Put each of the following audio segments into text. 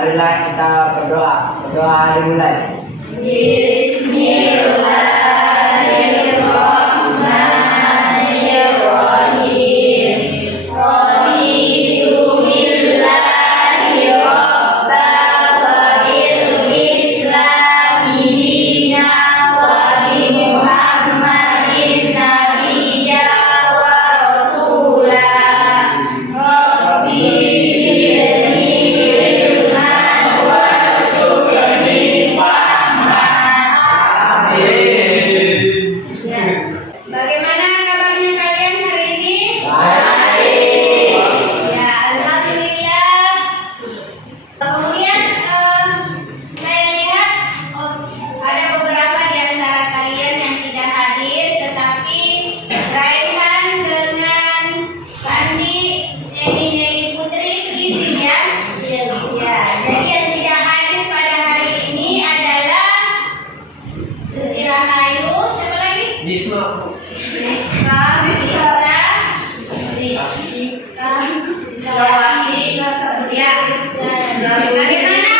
Marilah kita berdoa. Berdoa dimulai. Bismillahirrahmanirrahim. Raditu billahi rabba wa bil islami dina wa bi Muhammadin nabiyya wa rasula. Rabbi zidni ilman warzuqni fahman. Amin. Bagaimana kabarnya kalian hari ini? Baik. Ya, alhamdulillah. Kemudian saya lihat ada beberapa di antara kalian yang tidak hadir, tetapi Raihan dengan Kandi, Jenny Nelly Putri itu izin ya. Ya, jadi yang tidak hadir pada hari ini adalah Tuti Rahayu, siapa lagi? Bisma. Ya, bagaimana?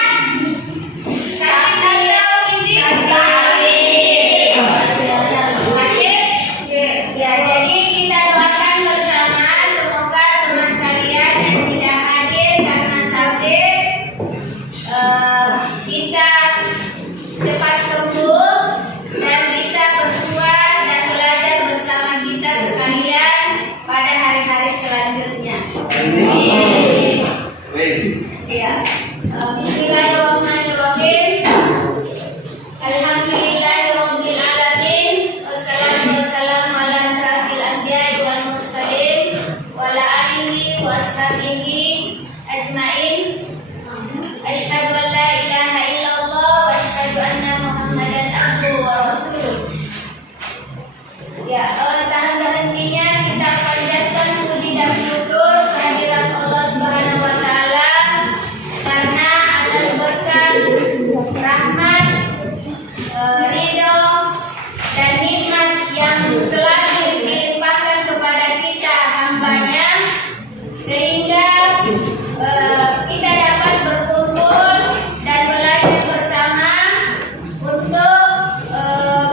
Sakit atau izin? Sakit? Ya, jadi kita doakan bersama semoga teman kalian yang tidak hadir karena sakit bisa cepat sembuh dan bisa bersuara dan belajar bersama kita sekalian pada hari-hari selanjutnya. Ya. Bismillahirrahmanirrahim. Alhamdulillahirabbil alamin. Wassalatu wassalamu ala asyrafil anbiya'i wal mursalin wa ala alihi wa ashabihi ajmain. Asyhadu an la ilaha illallah wa asyhadu anna Muhammadan abduhu wa rasuluh. Ya, tahan berhentinya kita panjatkan puji dan syukur kehadirat Allah Subhanahu wa taala karena atas berkat rahmat, ridho dan nikmat yang selalu dilimpahkan kepada kita hambanya sehingga kita dapat berkumpul dan belajar bersama untuk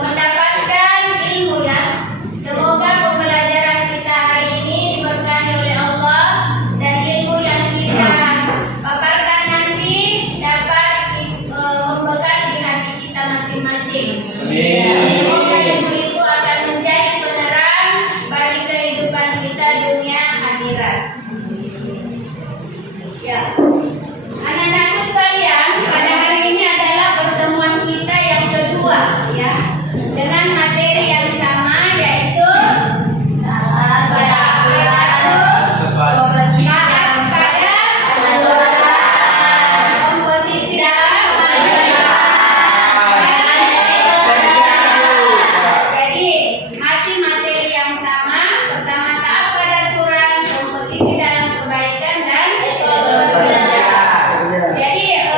mendapatkan ilmu ya. Semoga pembelajaran kita hari ini diberkahi oleh Allah dan ilmu yang kita paparkan nanti dapat membekas di hati kita masing-masing. Ya, semoga ilmu itu akan menjadi penerang bagi kehidupan kita dunia akhirat. Ya, anak-anakku sekalian, pada hari ini adalah pertemuan kita yang kedua ya, dengan materi yang sama yaitu taat pada kompetisi dalam jadi masih materi yang sama. Pertama, taat pada aturan, kompetisi dalam kebaikan dan jadi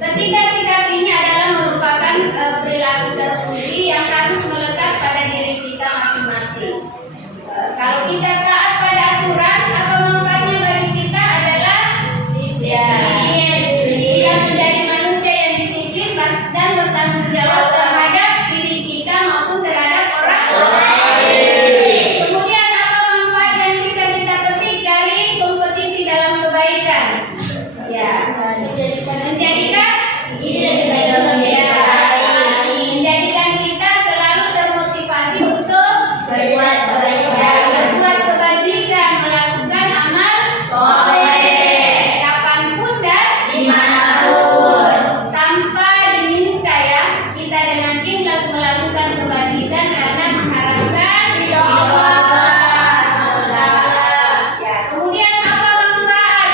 ketiga sikap ini adalah merupakan perilaku terpuji yang harus melekat pada diri kita masing-masing. Kalau kita taat pada aturan, apa manfaatnya bagi kita adalah ya, kita menjadi manusia yang disiplin dan bertanggung jawab terhadap diri kita maupun terhadap orang lain. Kemudian apa manfaat yang bisa kita petik dari kompetisi dalam kebaikan? Ya, menjadikan kita selalu termotivasi untuk berbuat kebajikan, melakukan amal soleh kapanpun dan dimanapun tanpa diminta ya. Kita dengan ikhlas melakukan kebajikan karena mengharapkan ridho Allah. Ya, kemudian apa manfaat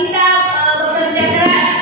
kita bekerja keras?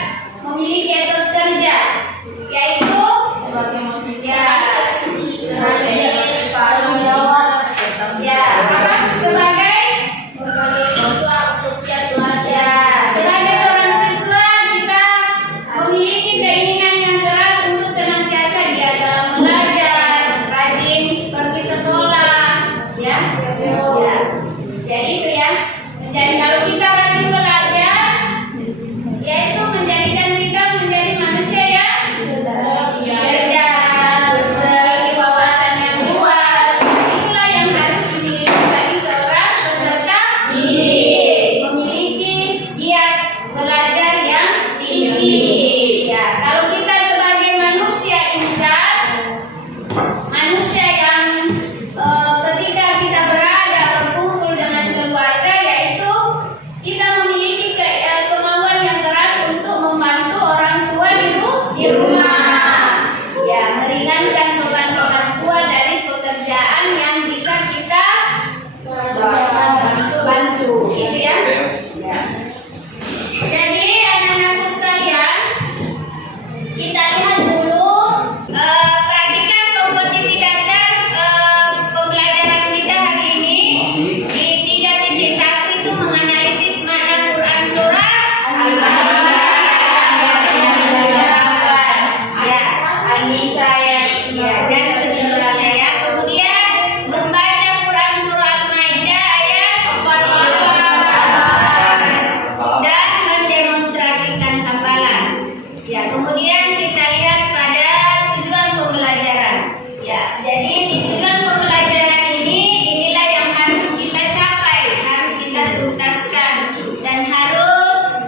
Ya, kemudian kita lihat pada tujuan pembelajaran. Ya, jadi di tujuan pembelajaran ini inilah yang harus kita capai, harus kita tuntaskan dan harus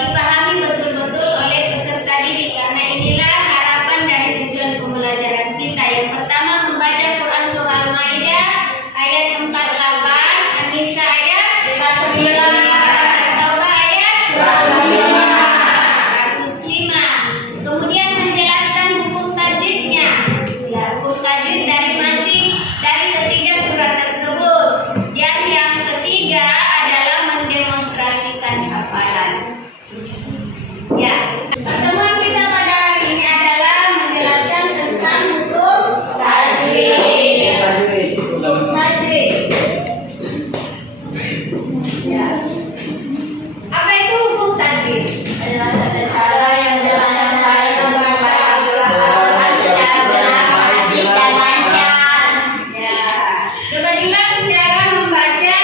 dipahami betul-betul oleh peserta didik karena inilah harapan dari tujuan pembelajaran kita. Yang pertama membaca Quran surah Al-Maidah ayat 48, An-Nisa ayat 49, At-Taubah ayat 105. Kemudian menjelaskan hukum tajwidnya. Ya, hukum tajwid dari ketiga surat tersebut. Dan yang ketiga adalah mendemonstrasikan hafalan. Ya, pertemuan kita pada hari ini adalah menjelaskan tentang hukum tajwid. Hukum tajwid. Ya. Apa itu hukum tajwid? Adalah tata cara yang berdasarkan cara membaca Al-Quran secara benar, fasih dan lancar. Ya. Coba diulang cara membaca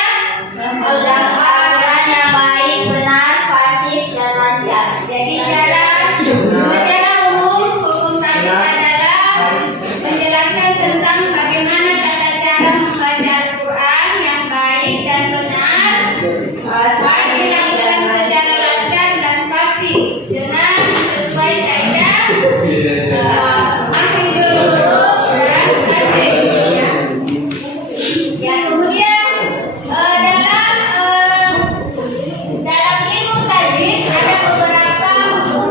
Al-Quran yang baik, benar, fasih dan lancar. Jadi secara umum hukum tajwid adalah menjelaskan tentang bagaimana tata cara membaca Al-Quran yang baik dan benar, baik dilakukan secara lancar dan fasih dengan sesuai kaidah makhrajul huruf dan tajwid. Ya, kemudian dalam ilmu tajwid ada beberapa hukum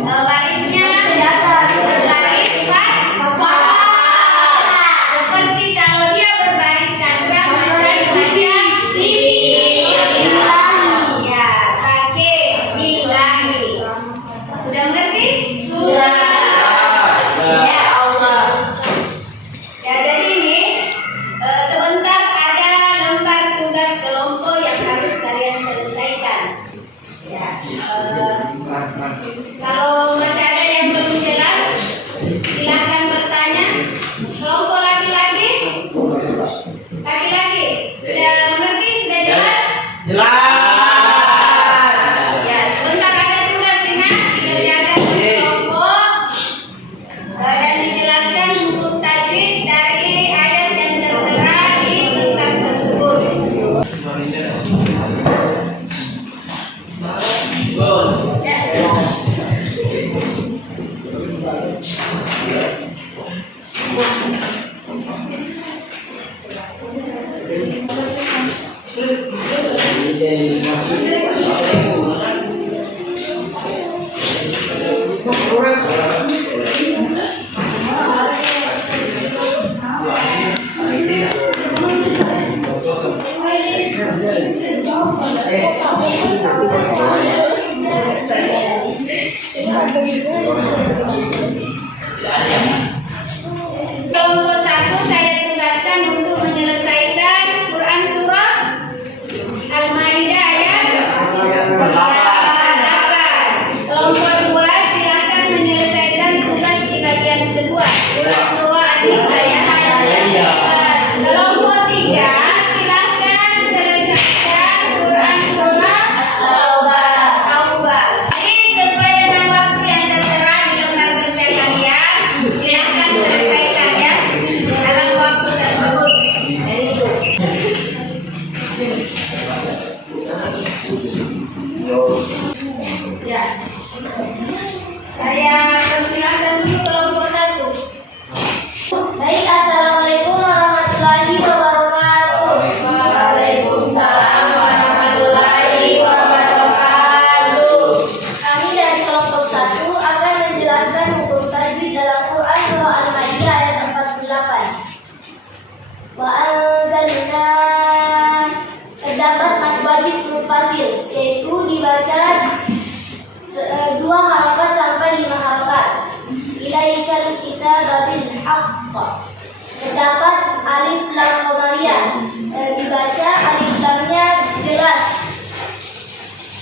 Barisnya berbaris fathah. Seperti kalau dia berbaris kasrah maka dibaca billahi. Ya, pakai billahi. Sudah mengerti? Sudah. Ya Allah. Ya, jadi ini sebentar ada lembar tugas kelompok yang harus kalian selesaikan. Ya, kalau masih ada yang belum jelas, silakan bertanya. Kelompok laki-laki, sudah mengerti, sudah jelas? Ya, sebentar ada tugas ingat dikerjakan di kelompok dan dijelaskan hukum tajwid dari ayat yang tertera di kertas tersebut. Kelompok 1 saya tugaskan untuk menyelesaikan Quran surah Al-Maidah ayat 8. Kelompok 2 silakan menyelesaikan tugas di bagian kedua Quran surah An-Nisa ayat 8. Kelompok 3 silakan selesaikan Quran surah Taubah. Ini sesuai dengan waktu yang tertera di lembar kerja kalian. Silakan selesaikan ya dalam waktu tersebut. Ya, saya persilahkan dulu kelompok 1. Baik, assalamualaikum warahmatullahi wabarakatuh. Waalaikumsalam warahmatullahi wabarakatuh. Kami dari kelompok 1 akan menjelaskan hukum tajwid dalam Quran surah Al-Maidah ayat 48. Wa anzalna, terdapat mad wajib mufasil, yaitu dibaca 2 harakat sampai 5 harakat. Ilaikal kitab bil haqq. Terdapat alif lam qamariyah, dibaca alif lamnya jelas.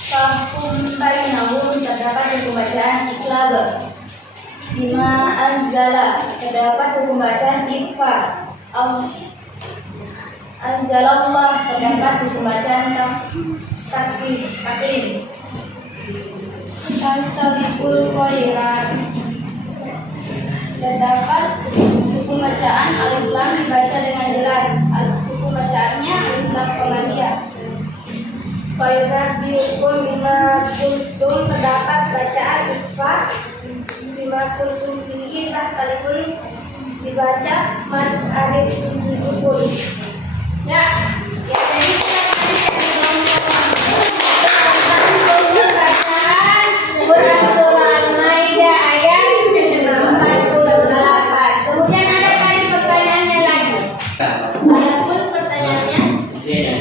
Fahkum bainahum, terdapat hukum bacaan iqlab. Bima anzala, terdapat hukum bacaan ikhfa. Anzalallah, terdapat hukum bacaan taklim. Tastabiqul khairat, terdapat hukum bacaan alif lam dibaca dengan jelas. Hukum bacaannya alif lam qamariyah. Khairat bihukum bima kuntum, terdapat bacaan ikhfa. Bima kuntum bihi tahtalifun, dibaca mad alif disukun. Ya, jadi kita dari bacaan Quran surah Al-Maidah ayat 48. Kemudian ada tadi pertanyaannya lagi. Adapun pertanyaannya,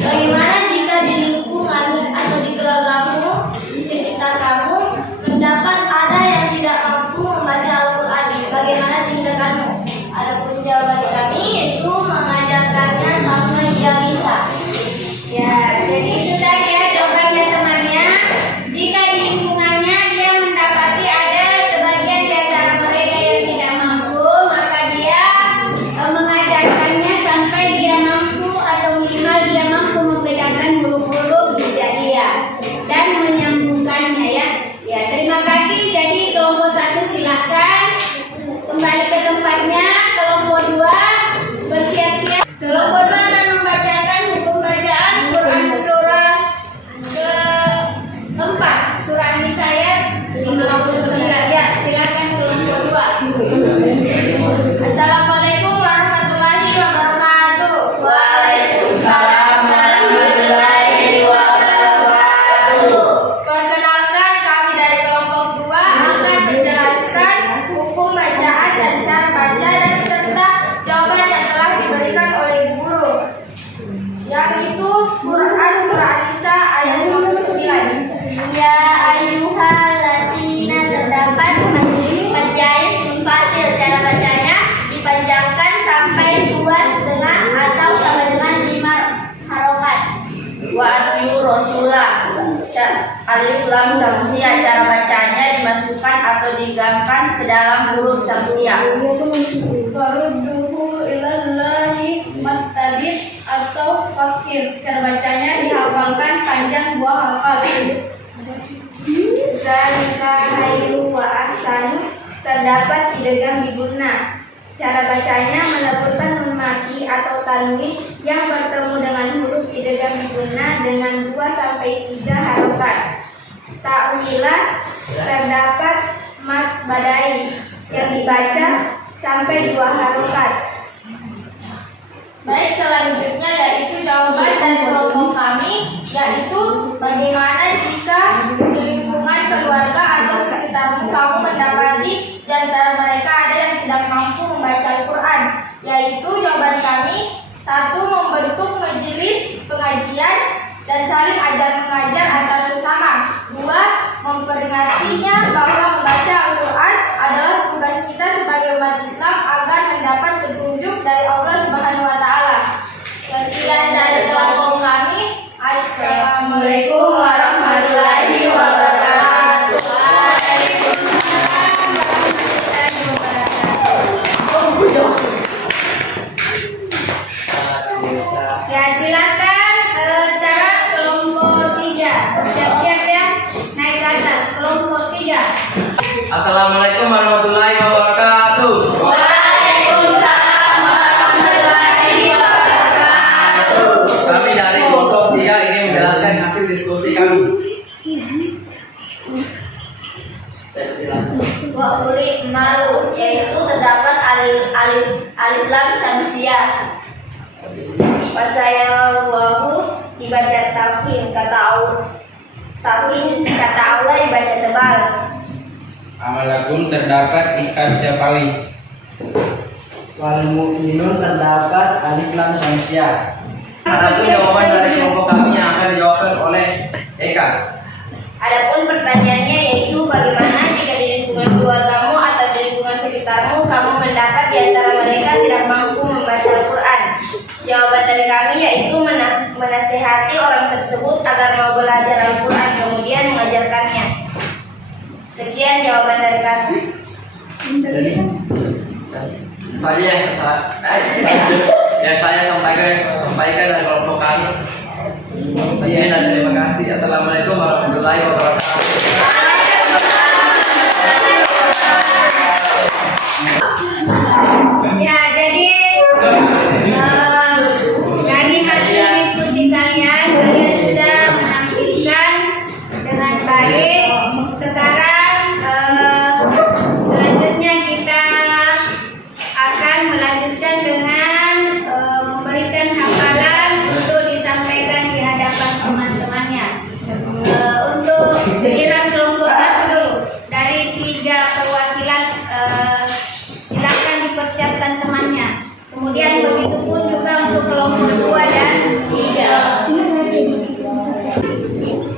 bagaimana jika di lingkungan atau di keluargamu, di sekitar kamu, mendapat ada yang tidak mampu membaca Al-Quran? Bagaimana tindakanmu? Adapun jawaban kami yaitu mengajarkannya alif lam syamsiah. Cara bacanya dimasukkan atau digamkan ke dalam huruf syamsiah. Farudduhu ilallahi mattabid atau fakir. Cara bacanya dihafalkan panjang 2 hafal. Zalika khairu wa ahsanu, terdapat idgham biguna. Cara bacanya meleburkan nun mati atau tanwin yang bertemu dengan huruf idgham biguna dengan 2 sampai 3 harokat. Ta'wilah, terdapat mat badai yang dibaca sampai 2 harokat. Baik, selanjutnya yaitu jawaban dari kelompok kami, yaitu bagaimana jika di lingkungan keluarga atau sekitarmu kamu mendapati di antara mereka ada yang tidak mampu membaca Al-Quran. Yaitu jawaban kami, 1. Membentuk majelis pengajian dan saling ajar mengajar antar sesama. 2. Memperingatinya bahwa membaca Al-Quran adalah tugas kita sebagai umat Islam agar mendapat petunjuk dari Allah Subhanahu wa Ta'ala. Sekian dari kelompok kami. Assalamualaikum warahmatullahi wabarakatuh. Ya, silakan sekarang kelompok 3 bersiap-siap ya, naik ke atas. Kelompok 3. Assalamualaikum warahmatullahi wabarakatuh. Waalaikumsalam warahmatullahi wabarakatuh. Kami dari kelompok 3 ingin menjelaskan hasil diskusi kami. Wa uli malu, yaitu terdapat alif lam syamsiah. Wasaya wahu dibaca tafhim, kata Allah dibaca tebal. Amalakum terdapat ikat syafawi. Wal mu'minun terdapat alif lam syamsiah. Adapun jawaban dari kelompok kami yang akan dijawabkan oleh Eka. Adapun pertanyaannya yaitu bagaimana jika di lingkungan keluargamu atau di lingkungan sekitarmu kamu mendapat di antara mereka tidak mampu membaca Al-Quran. Jawaban dari kami yaitu menasihati orang tersebut agar mau belajar Al-Quran kemudian mengajarkannya. Sekian jawaban dari kami. Yang saya sampaikan dari kelompok kami. Sekian dan terima kasih. Assalamualaikum warahmatullahi wabarakatuh. Ya, jadi dari hasil diskusi kalian sudah menampilkan dengan baik. Sekarang selanjutnya kita akan melanjutkan dengan memberikan hafalan untuk disampaikan di hadapan teman-temannya. Untuk giliran kelompok 1 dulu, dari 3 perwakilan silakan dipersiapkan temannya. Kemudian begitu pun juga untuk kelompok 2 dan 3.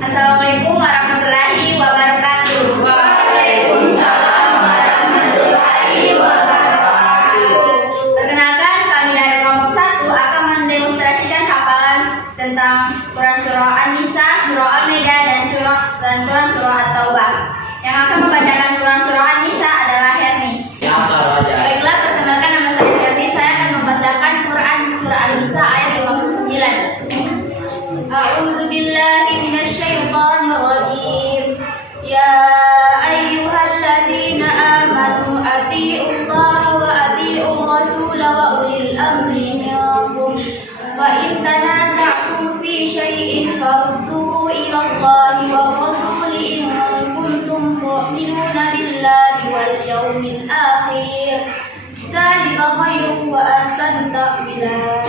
Assalamualaikum warahmatullahi wabarakatuh. Waalaikumsalam warahmatullahi wabarakatuh. Perkenalkan, kami dari kelompok 1 akan mendemonstrasikan hafalan tentang Quran Surah An-Nisa, Surah Al-Maidah, dan Quran Surah At-Taubah. Yang akan membacakan Quran Surah An-Nisa adalah Herni. Baiklah, perkenalkan, nama saya Herni. Saya akan membacakan Quran Surah An-Nisa ayat 59. A'udzu billahi minasyaitonir rajim. Ya ayyuhalladzina amanu atiiullaha wa atiiur rasul wa ulil amri minkum. Wa in tanaza'tum fi syai'in farudduhu ila Allahi war rasul in kuntum tu'minuna billahi wal yawmil akhir. Dzalika khairun wa ahsanu ta'wila.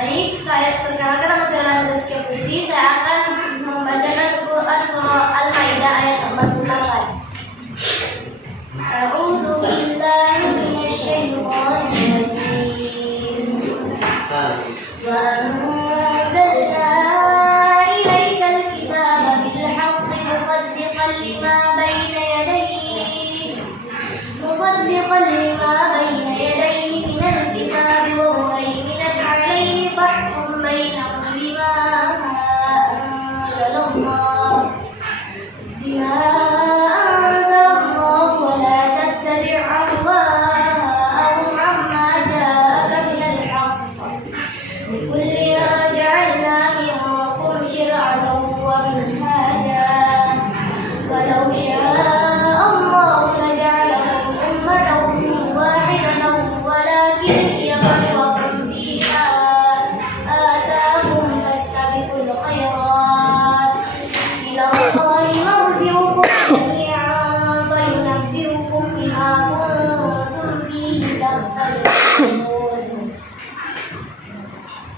Baik, saya perkenalkan, nama saya Landa Rizky Putri. Saya akan membacakan Quran Surah Al-Maidah ayat 48. A'udzu billahi minasyaitonir rajim. Wa anzalna ilaikal kitaba bil haqqi musaddiqan lima bayna yadayhi minal kitabi wa muhaiminan alayhi fahkum bainahum bima anzalallah. ولو شاء الله لجعلكم أمة واحدة ولكن ليبلوكم فيما آتاكم فاستبقوا الخيرات إلى الله مرجعكم جميعا فينبئكم بما كنتم فيه تختلفون.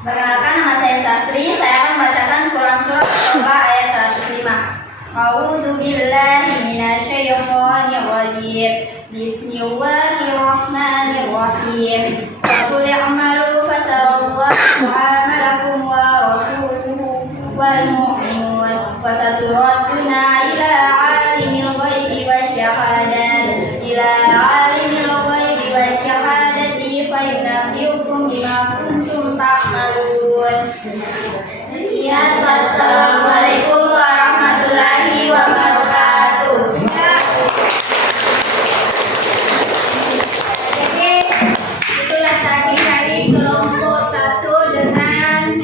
Perkenalkan, nama saya Sastri. Saya akan membacakan Quran Surah At-Taubah ayat 105. A'udzu billahi minasyaitonir rajim. Bismillahirrahmanirrahim. Qul i'malu fasarallahu 'amalakum wa rasuluhu wal mu'minun wa saturadduna ila 'alimil ghaibi wasyahadati fayunabbi'ukum bima kuntum ta'malun. Sekian, wassalamualaikum warahmatullahi wabarakatuh. Oke, itulah tadi dari kelompok 1 dengan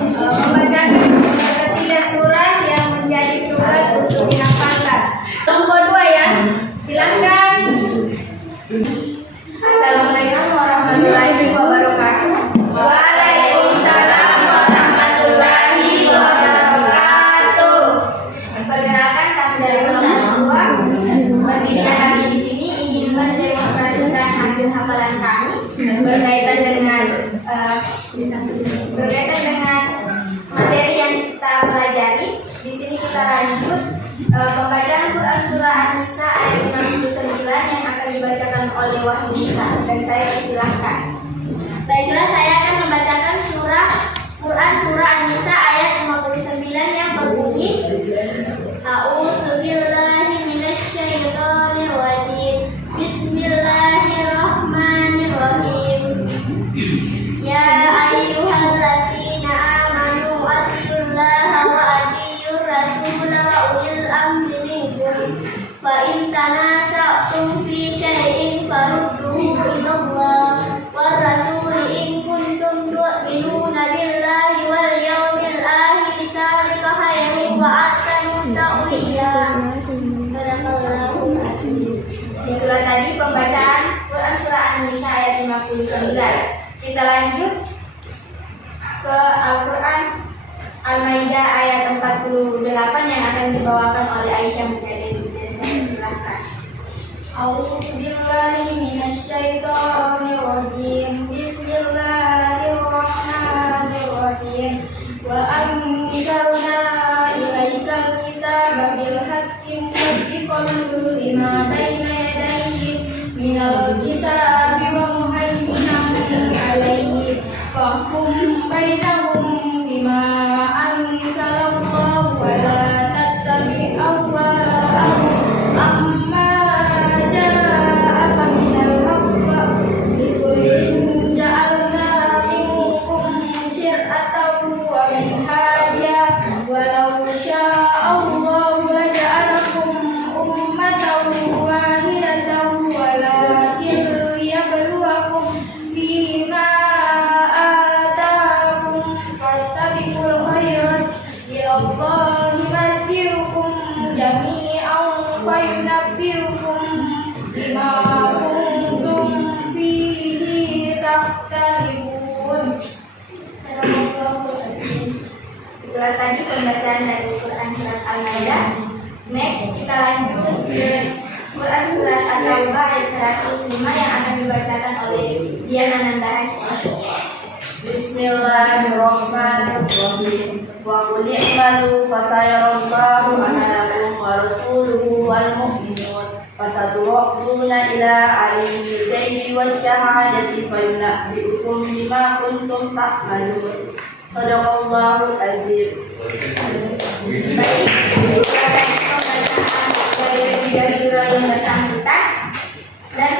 membacakan ketiga surah yang menjadi tugas untuk dihafalkan. Kelompok 2 ya, silakan. Assalamualaikum warahmatullahi wabarakatuh. Waalaikumsalam warahmatullahi wabarakatuh. Perkenalkan, kami dari kelompok 2. Berdirinya kami di sini ingin mendemonstrasikan hasil hafalan kami berkaitan dengan materi yang kita pelajari. Di sini kita lanjut pembacaan Quran surah An-Nisa ayat 59 yang akan dibacakan oleh Wahyudita, dan saya persilahkan. Baiklah, saya akan membacakan Quran surah An-Nisa ayat 59 yang berbunyi, A'udzu billahi minasyaitonir rajim. Bismillahirrahmanirrahim. Ya ayyuhallazina amanu atti'ullaha wa atti'ur rasul wa ulil amri minkum. Fa in tanaza'tum fi syai'in farudduhu ilallah war rasul in kuntum tu'minuna billahi wal yawmil akhir dzalika khairun wa ahsanu ta'wila. Sadaqallahul azim. Itulah tadi pembacaan Quran surah An-Nisa ayat 59. Kita lanjut ke Al-Quran Al-Maidah ayat 48 yang akan dibawakan oleh Aisyah Mujahid, dan saya silakan. A'udzu billahi minasyaitonir rajim. Bismillahirrahmanirrahim. Wa anzalna ilaikal kitaba bil haqqi musaddiqan lima baina yadayhi minal kitabi wa muhaiminan alaihi fahkum bainahum bima anzalallahu wa la tattabi' ahwa'ahum amma ja'aka minal haqq likullin ja'alna minkum syir'atan wa minhaja walau sya'allahu laja'alakum ummatan wahidatan walakin liyabluwakum fima atakum fastabiqul khairat ilallahi marji'ukum jami'an fayunabbi'ukum bima kuntum fihi takhtalifun. Itulah tadi pembacaan dari Quran surat Al-Maidah. Next kita lanjut ke Quran surat At-Taubah ayat 105 yang akan dibacakan oleh Diana Nanda Hasyim. Bismillahirrahmanirrahim. Wa qul i'malu fasayarallahu amalakum wa rasuluhu wal mu'minun fasaturaduna ila alimil ghaibi wasyahadati fayunabbi'ukum bima kuntum ta'malun. Shadaqallahul azim. Baik, itulah tadi pembacaan dari ketiga surah yang bersangkutan. Dan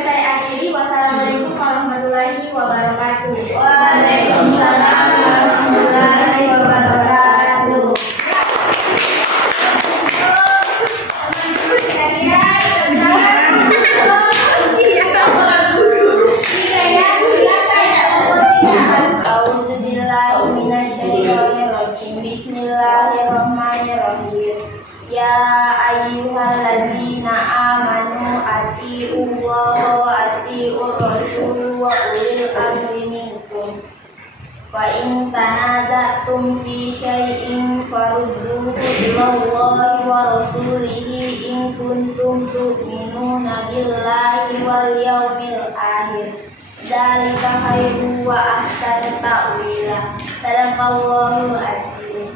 saya akhiri. Wassalamualaikum warahmatullahi wabarakatuh. Waalaikumsalam warahmatullahi wabarakatuh. Bismillahirrahmanirrahim. Ya ayyuhallazina amanu atiiullaha wa atiiur rasul wa ulil amri minkum. Fa in tanaza'tum fi syai'in farudduhu ilallahi wa rasulihi in kuntum tu'minuna billahi wal yawmil akhir. Dzalika khairu wa ahsanu ta'wila. Sadaqallahul azim.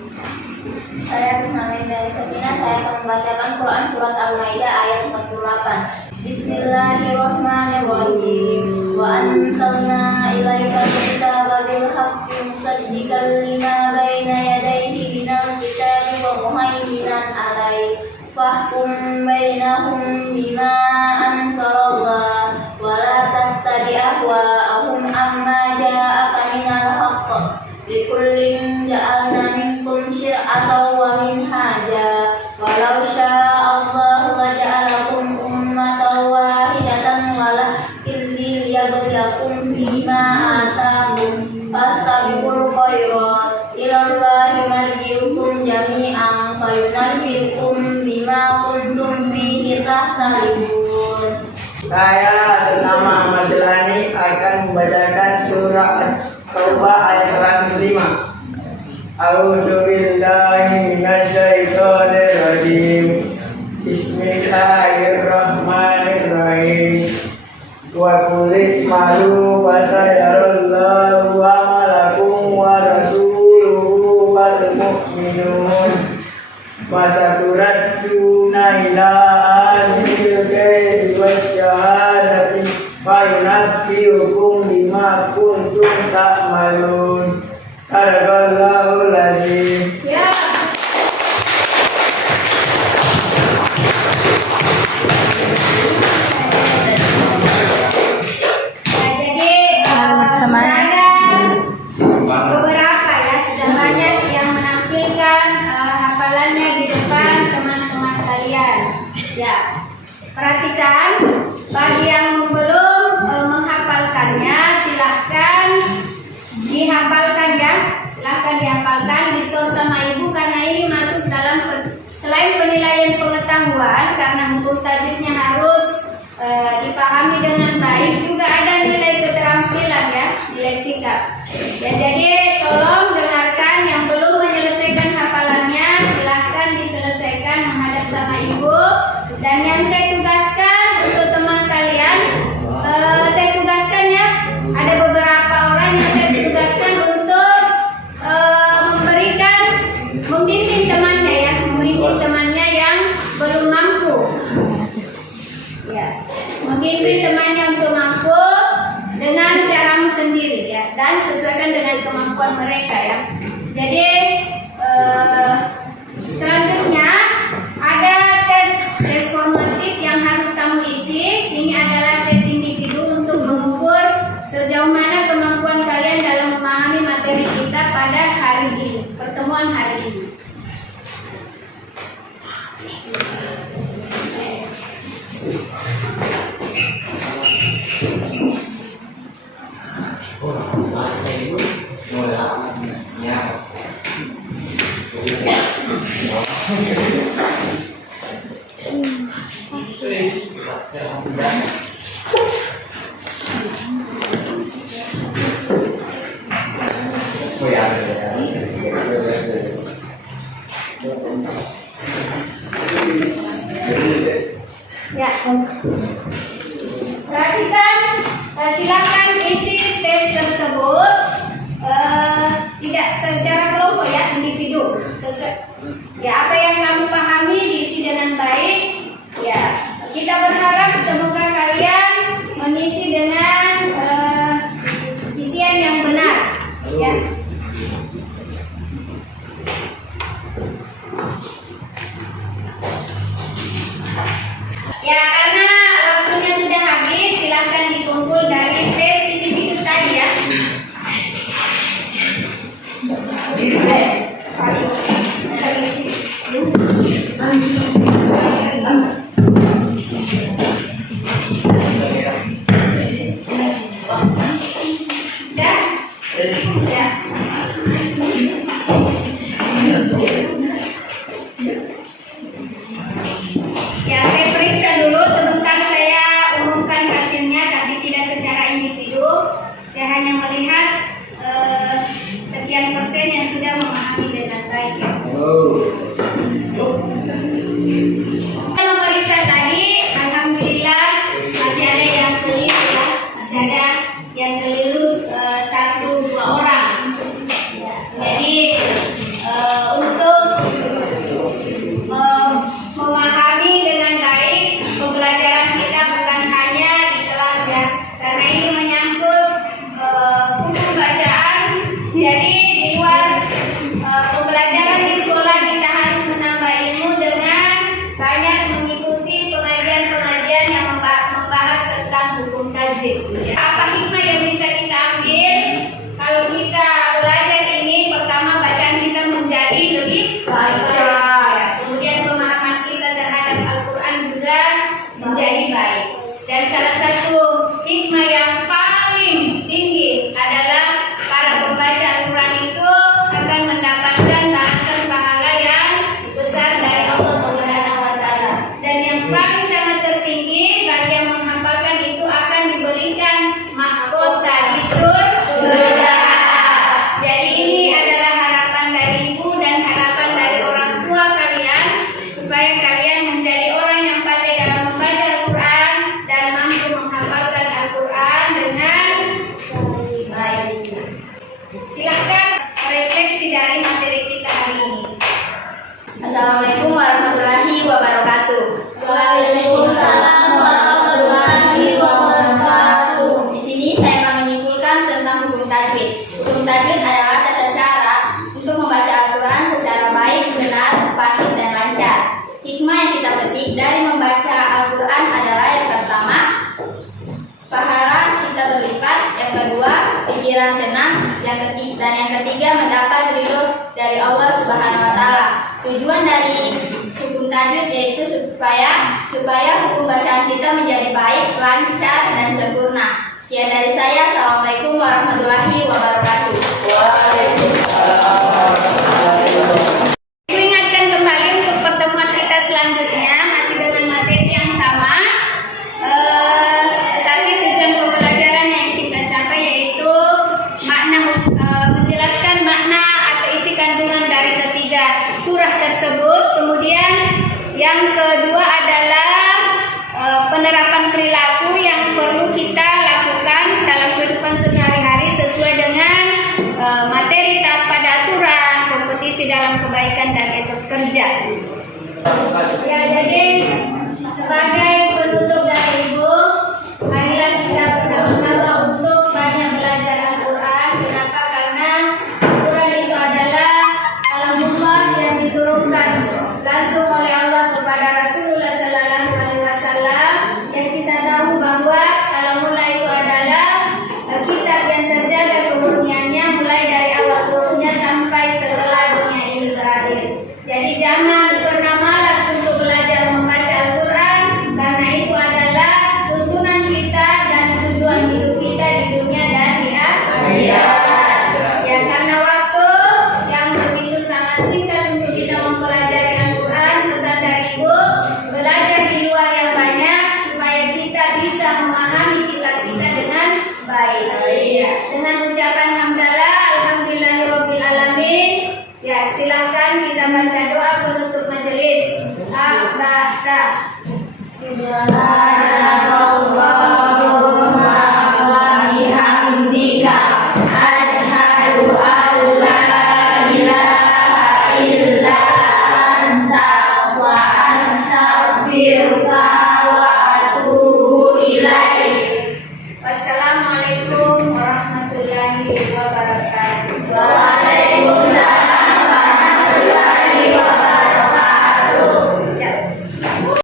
Saya Bismillah dari Sabina, saya akan membacakan Quran surat Al-Maidah ayat 48. Bismillahirrahmanirrahim. Wa anzalna ilaikal kitaba bil haqqi musaddiqan lima baina yadayhi minal kitabi wa muhaiminan alaihi. Fahkum bainahum bima anzalallah wa la tattabi' ahwa'ahum amma ja'aka minal haqq. Likullin ja'alna minkum syir'atan wa minhaja. Walau sya'allahu laja'alakum ummatan wahidatan walakin liyabluwakum fima ataakum. Fastabiqul khairat ilallahi marji'ukum jami'an fayunabbi'ukum bima kuntum fihi tahtalifun. Saya atas nama Ahmad Jelani akan membacakan surah Taubah ayat 105. A'udzubillahi minasyaitonir rajim. Bismillahirrahmanirrahim. Wa qul malu wa sayarallahu amalakum wa rasuluhu wal mu'minun. Wa saturadduna ila alimil ghaibi wasyahadati fa yunabbi'ukum bima kuntum ta'malun. Sadaqallahul azim. Ya. Sudah ada beberapa ya, sudah banyak yang menampilkan hafalannya di depan teman-teman kalian. Ya, perhatikan, bagi yang belum menghafalkannya silahkan dihafalkan ya, silahkan dihafalkan, distol sama ibu karena ini masuk dalam selain penilaian pengetahuan karena hukum tajwidnya harus dipahami dengan baik, juga ada nilai keterampilan ya, nilai sikap. Ya, jadi tolong dengarkan, yang belum menyelesaikan hafalannya silahkan diselesaikan menghadap sama ibu. Dan yang saya tugaskan untuk teman kalian, saya tugaskan ya, ada beberapa orang yang saya tugaskan untuk membimbing temannya ya, membimbing temannya yang belum mampu. Ya, membimbing temannya untuk mampu dengan caramu sendiri ya, dan sesuaikan dengan kemampuan mereka ya. Jadi selanjutnya ada tes formatif yang harus kamu isi. Ini adalah tes individu untuk mengukur sejauh mana kemampuan kalian dalam memahami materi kita pada hari ini, pertemuan hari ini. Ya, perhatikan, silakan isi tes tersebut tidak secara kelompok ya, individu. Ya, apa yang kamu pahami diisi dengan baik. Ya, kita berharap semoga kalian mengisi dengan isian yang benar. Ya. Ya, karena waktunya sudah habis, silahkan dikumpul dari tes individu tadi ya. Ya. menjadi baik. Dan salah satu hikmah yang paling tinggi adalah para pembaca Al-Quran itu akan mendapatkan balasan pahala yang besar dari Allah Subhanahu wa Ta'ala. Dan yang paling sangat tertinggi bagi yang menghafalkan itu akan diberikan mahkota di surga. Jadi ini adalah harapan dari ibu dan harapan dari orang tua kalian supaya kalian menjadi orang yang pandai dalam membaca Al-Quran dan mampu menghafalkan Al-Quran dengan baik. Silahkan refleksi dari materi kita hari ini. Assalamualaikum warahmatullahi wabarakatuh. Waalaikumsalam warahmatullahi wabarakatuh. Di sini saya akan menyimpulkan tentang hukum tajwid. Hukum tajwid adalah tata cara untuk membaca Al-Quran secara baik, benar, fasih, dan lancar. Hikmah yang kita petik dari membaca Al-Quran adalah yang pertama, pahala kita berlipat. Yang kedua, pikiran tenang. Dan yang ketiga, mendapat ridho dari Allah Subhanahu wa Ta'ala. Tujuan dari hukum tajwid yaitu supaya hukum bacaan kita menjadi baik, lancar, dan sempurna. Sekian dari saya. Assalamualaikum warahmatullahi wabarakatuh. Aku ingatkan kembali untuk pertemuan kita selanjutnya masih dengan materi yang sama, tetapi tujuan pembelajaran yang kita capai yaitu menjelaskan makna atau isi kandungan dari ketiga surah tersebut. Kemudian yang kedua adalah penerapan perilaku yang perlu kita lakukan dalam kehidupan sehari-hari sesuai dengan materi taat pada aturan, kompetisi dalam kebaikan dan etos kerja. Ya, jadi sebagai penutup dari Ibu, marilah kita bersama-sama untuk banyak belajar Al-Quran. Kenapa? Karena Al-Quran itu adalah kalamullah yang diturunkan langsung oleh Allah kepada Rasulullah Sallallahu Alaihi Wasallam. Yang kita tahu bahwa kalamullah itu adalah kitab yang terjaga kemurniannya mulai dari awal turunnya sampai setelah dunia ini berakhir. Jadi jangan pernah malas untuk belajar membaca Al-Quran, karena itu adalah tuntunan kita dan tujuan hidup kita di dunia dan di akhirat. Ya, karena waktu yang begitu sangat singkat untuk kita mempelajari Al-Quran, pesan dari Ibu, belajar di luar yang banyak supaya kita bisa memahami kitab kita dengan baik. Ya, dengan ucapan hamdalah, alhamdulillahirabbil alamin. Ya, silakan kita baca doa penutup majelis. Subhanallah.